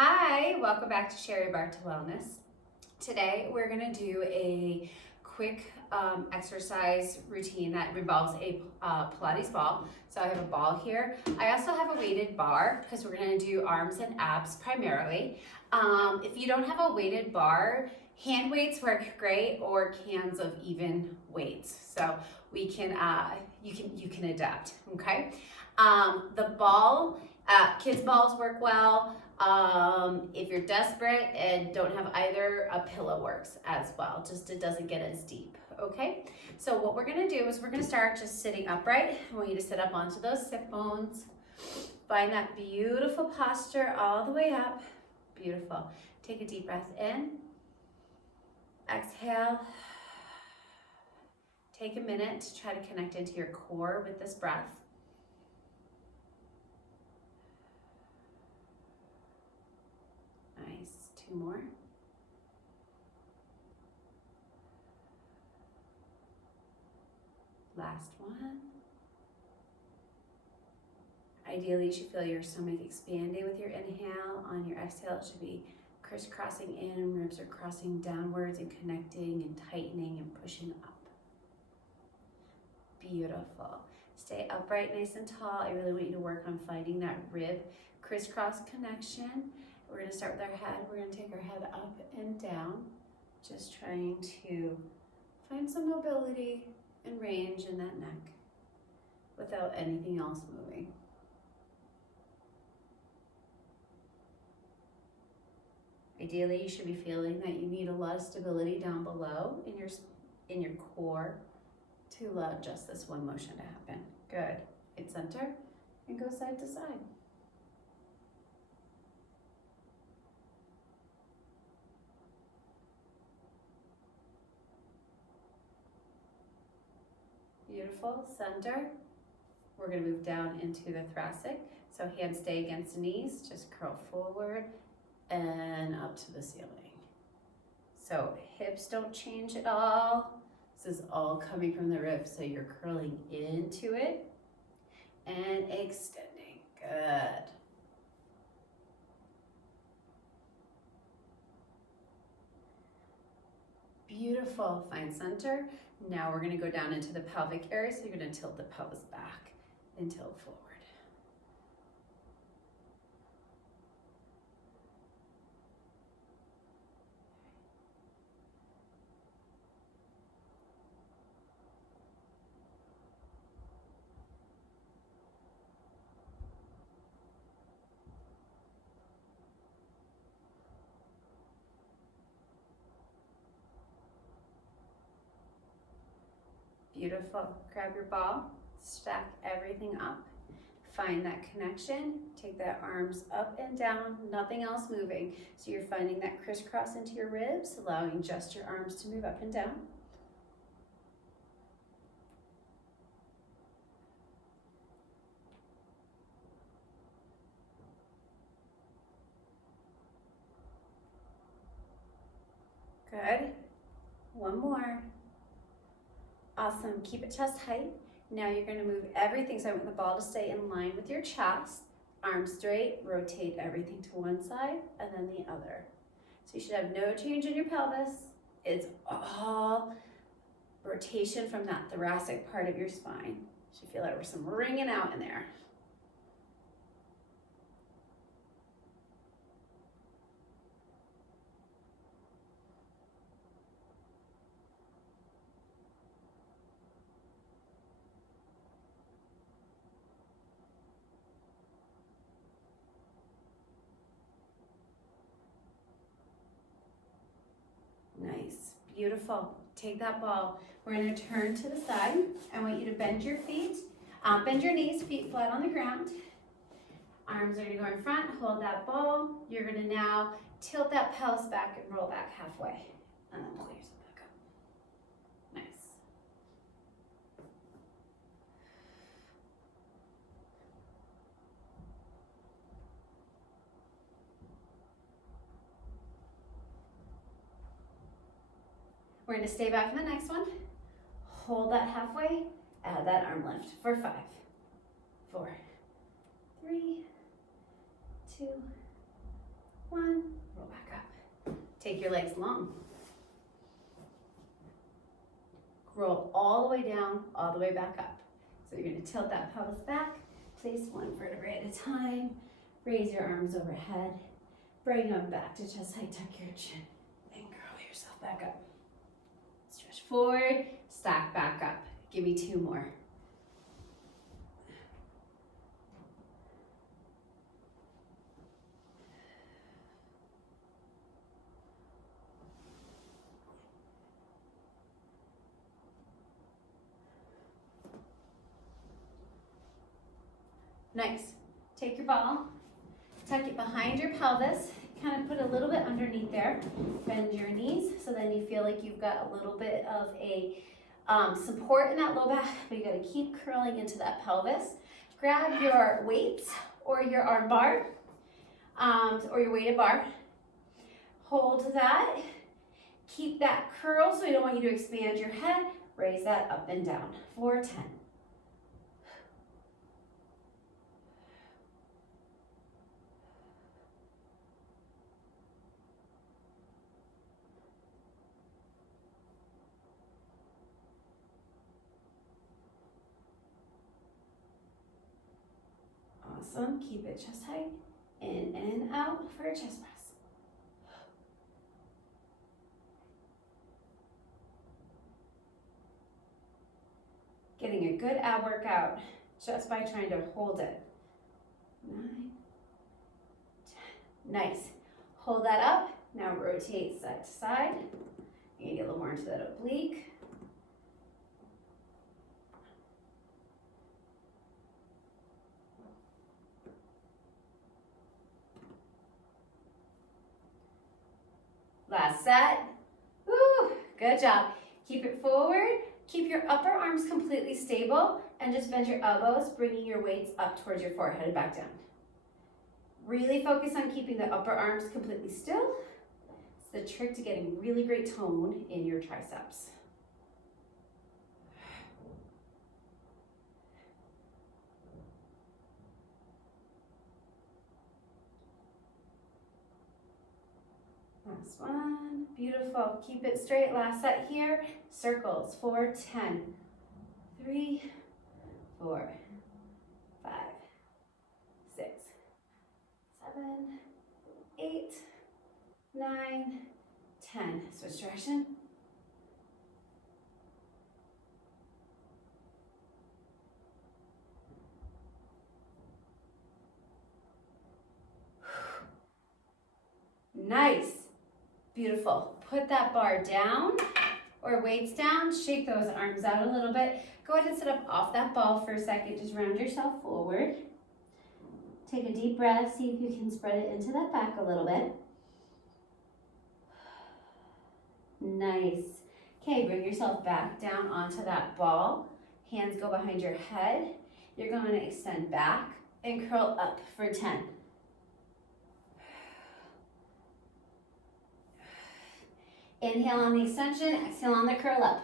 Hi, welcome back to Shari, Barta Wellness. Today we're going to do a quick exercise routine that involves a Pilates ball. So I have a ball here. I also have a weighted bar because we're going to do arms and abs primarily. If you don't have a weighted bar, hand weights work great, or cans of even weights. So we can you can adapt. Okay. The ball, kids balls work well. If you're desperate and don't have either, a pillow works as well, just it doesn't get as deep, okay? So what we're gonna do is we're gonna start just sitting upright. I want you to sit up onto those sit bones. Find that beautiful posture all the way up. Beautiful. Take a deep breath in. Exhale. Take a minute to try to connect into your core with this breath. Nice, 2 more. Last one. Ideally, you should feel your stomach expanding with your inhale. On your exhale, it should be crisscrossing in, ribs are crossing downwards and connecting and tightening and pushing up. Beautiful. Stay upright, nice and tall. I really want you to work on finding that rib crisscross connection. We're going to start with our head. We're going to take our head up and down, just trying to find some mobility and range in that neck without anything else moving. Ideally, you should be feeling that you need a lot of stability down below in your core to allow just this one motion to happen. Good. Hit center and go side to side. Beautiful. Center. We're going to move down into the thoracic. So hands stay against the knees. Just curl forward and up to the ceiling. So hips don't change at all. This is all coming from the ribs. So you're curling into it and extending. Good. Beautiful. Find center. Now we're going to go down into the pelvic area. So you're going to tilt the pelvis back and tilt forward. Beautiful. Grab your ball, stack everything up, find that connection, take that arms up and down, nothing else moving. So you're finding that crisscross into your ribs, allowing just your arms to move up and down. Good. One more. Awesome. Keep it chest height. Now you're going to move everything. So I want the ball to stay in line with your chest. Arms straight. Rotate everything to one side and then the other. So you should have no change in your pelvis. It's all rotation from that thoracic part of your spine. You should feel like there's some ringing out in there. Nice, beautiful. Take that ball. We're going to turn to the side. I want you to bend your feet, bend your knees, feet flat on the ground. Arms are going to go in front, hold that ball. You're going to now tilt that pelvis back and roll back halfway. And then pull yourself back up. Nice. We're going to stay back in the next one. Hold that halfway. Add that arm lift for 5, 4, 3, 2, 1, roll back up. Take your legs long. Roll all the way down, all the way back up. So you're gonna tilt that pelvis back, place one vertebrae at a time, raise your arms overhead, bring them back to chest height, tuck your chin, and curl yourself back up. Stretch forward, stack back up. Give me 2 more. Nice. Take your ball, tuck it behind your pelvis, kind of put a little bit underneath there, bend your knees, so then you feel like you've got a little bit of a support in that low back, but you gotta keep curling into that pelvis. Grab your weights or your arm bar, or your weighted bar. Hold that, keep that curl, so we don't want you to expand your head. Raise that up and down for 10. Awesome, keep it chest height, in and out for a chest press. Getting a good ab workout just by trying to hold it. 9, 10, nice. Hold that up, now rotate side to side. You're gonna get a little more into that oblique. Last set. Woo, good job. Keep it forward. Keep your upper arms completely stable and just bend your elbows, bringing your weights up towards your forehead and back down. Really focus on keeping the upper arms completely still. It's the trick to getting really great tone in your triceps. Last one, beautiful. Keep it straight. Last set here. Circles for 10. 3, 4, 5, 6, 7, 8, 9, 10. Switch direction. Nice. Beautiful. Put that bar down or weights down. Shake those arms out a little bit. Go ahead and sit up off that ball for a second. Just round yourself forward. Take a deep breath. See if you can spread it into that back a little bit. Nice. Okay, bring yourself back down onto that ball. Hands go behind your head. You're going to extend back and curl up for 10. Inhale on the extension, exhale on the curl up.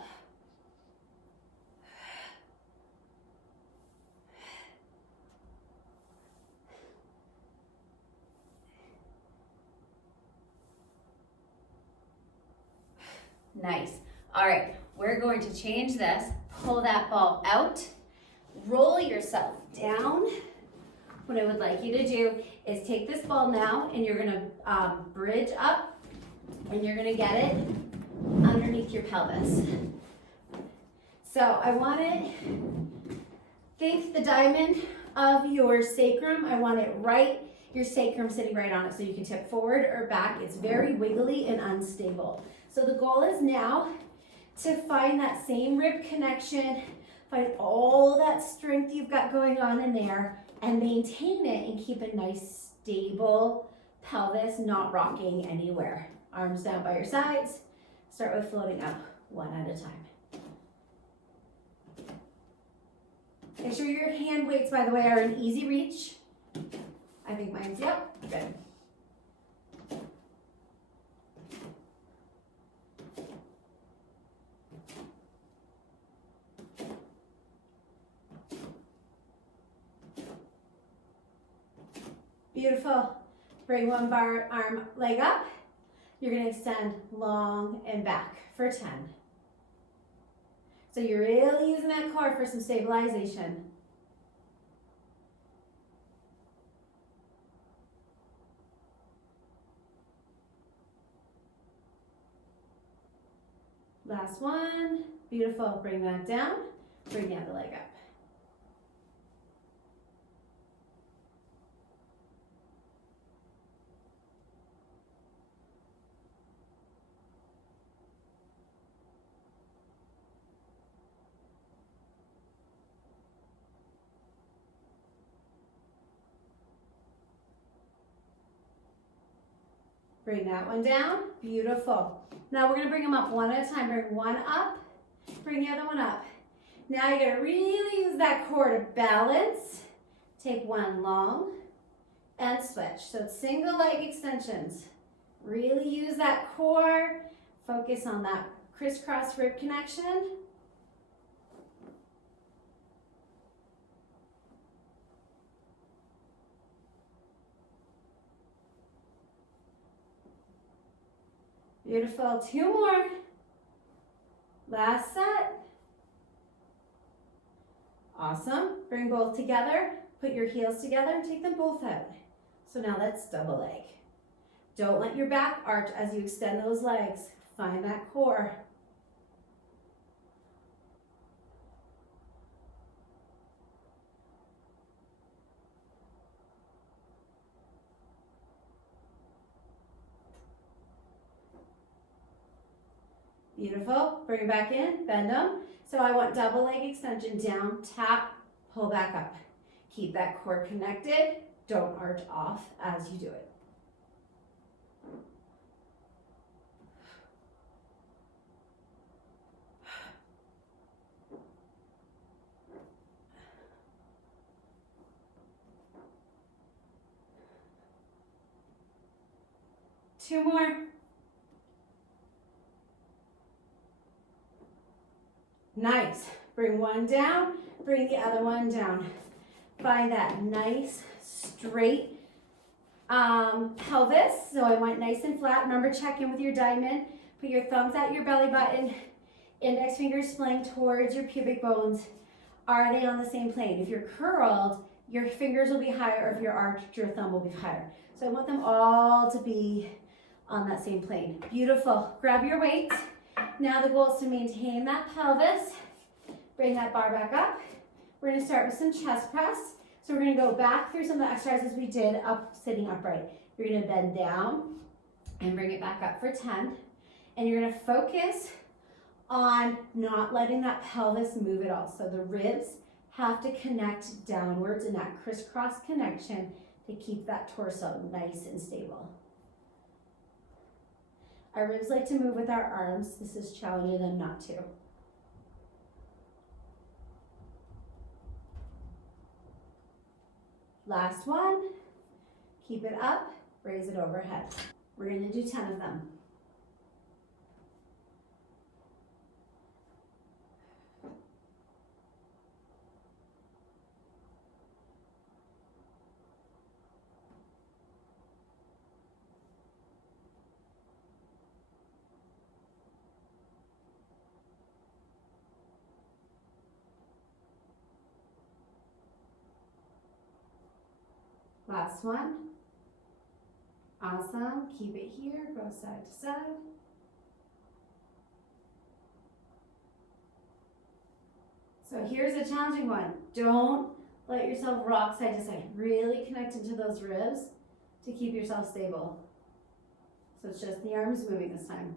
Nice. All right, we're going to change this. Pull that ball out. Roll yourself down. What I would like you to do is take this ball now and you're gonna bridge up and you're gonna get it underneath your pelvis. So I want it, think the diamond of your sacrum. I want it right, your sacrum sitting right on it so you can tip forward or back. It's very wiggly and unstable. So the goal is now to find that same rib connection, find all that strength you've got going on in there and maintain it and keep a nice stable pelvis, not rocking anywhere. Arms down by your sides. Start with floating up one at a time. Make sure your hand weights, by the way, are in easy reach. I think mine's, yep, good. Beautiful. Bring one arm, leg up. You're going to extend long and back for 10. So you're really using that core for some stabilization. Last one. Beautiful. Bring that down. Bring the other leg up. Bring that one down. Beautiful. Now we're going to bring them up one at a time. Bring one up. Bring the other one up. Now you're going to really use that core to balance. Take one long and switch. So it's single leg extensions. Really use that core. Focus on that crisscross rib connection. Beautiful. 2 more. Last set. Awesome. Bring both together. Put your heels together and take them both out. So now let's double leg. Don't let your back arch as you extend those legs. Find that core. Beautiful. Bring it back in. Bend them. So I want double leg extension down, tap, pull back up. Keep that core connected. Don't arch off as you do it. Two more. Nice. Bring one down, bring the other one down. Find that nice, straight pelvis. So I want nice and flat. Remember, check in with your diamond. Put your thumbs at your belly button. Index fingers splaying towards your pubic bones. Are they on the same plane? If you're curled, your fingers will be higher. Or if you're arched, your thumb will be higher. So I want them all to be on that same plane. Beautiful. Grab your weights. Now the goal is to maintain that pelvis. Bring that bar back up. We're going to start with some chest press. So we're going to go back through some of the exercises we did up, sitting upright. You're going to bend down and bring it back up for 10. And you're going to focus on not letting that pelvis move at all. So the ribs have to connect downwards in that crisscross connection to keep that torso nice and stable. Our ribs like to move with our arms. This is challenging them not to. Last one. Keep it up, raise it overhead. We're going to do 10 of them. Last one. Awesome. Keep it here. Go side to side. So here's a challenging one. Don't let yourself rock side to side. Really connect into those ribs to keep yourself stable. So it's just the arms moving this time.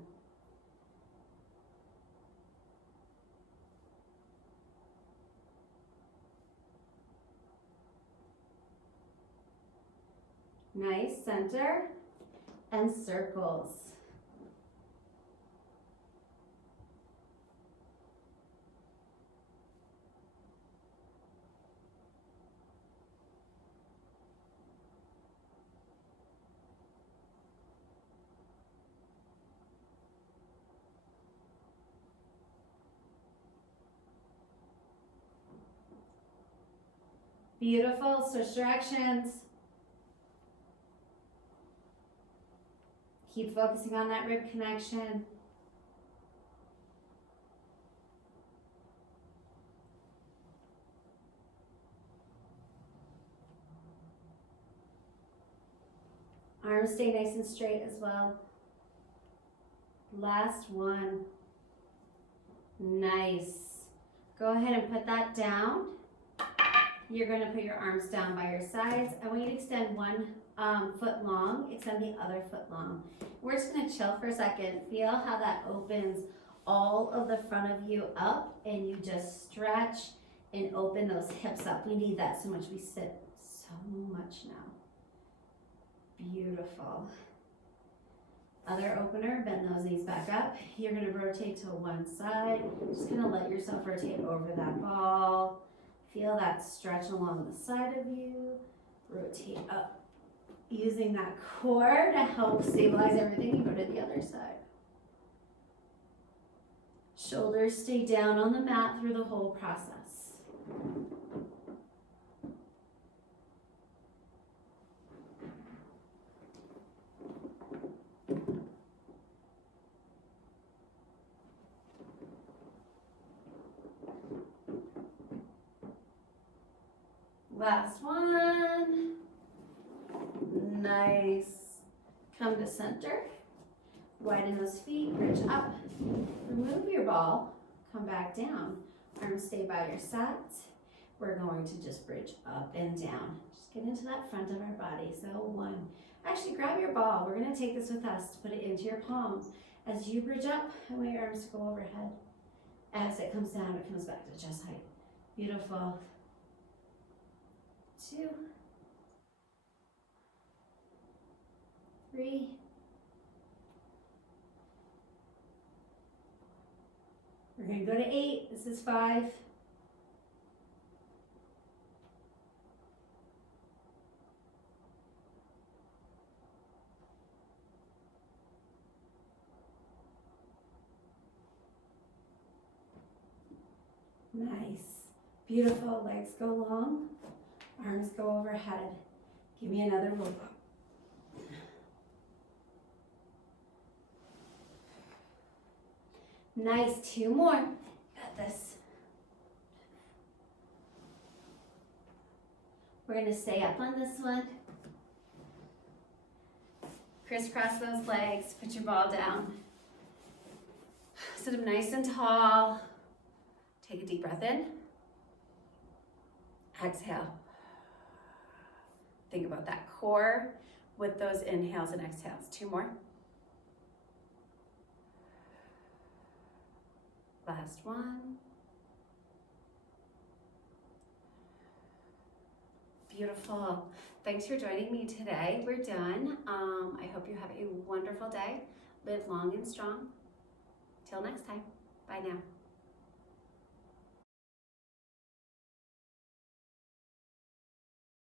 Nice, center, and circles. Beautiful, switch directions. Keep focusing on that rib connection. Arms stay nice and straight as well. Last one. Nice. Go ahead and put that down. You're going to put your arms down by your sides. I want you to extend one foot long, extend the other foot long. We're just going to chill for a second. Feel how that opens all of the front of you up, and you just stretch and open those hips up. We need that so much. We sit so much now. Beautiful. Other opener, bend those knees back up. You're going to rotate to one side. Just going to let yourself rotate over that ball. Feel that stretch along the side of you. Rotate up. Using that core to help stabilize everything, you go to the other side. Shoulders stay down on the mat through the whole process. Last one. Nice. Come to center. Widen those feet, reach up. Remove your ball. Come back down. Arms stay by your sides. We're going to just bridge up and down. Just get into that front of our body. So one. Actually, grab your ball. We're going to take this with us to put it into your palms. As you bridge up, I want your arms to go overhead. As it comes down, it comes back to chest height. Beautiful. 2, 3, 4. We're going to go to 8. This is 5. Nice. Beautiful. Legs go long. Arms go overhead. Give me another roll up. Nice. 2 more. Got this. We're going to stay up on this one. Crisscross those legs. Put your ball down. Sit up nice and tall. Take a deep breath in. Exhale. Think about that core with those inhales and exhales. 2 more. Last one. Beautiful. Thanks for joining me today. We're done. I hope you have a wonderful day. Live long and strong. Till next time. Bye now.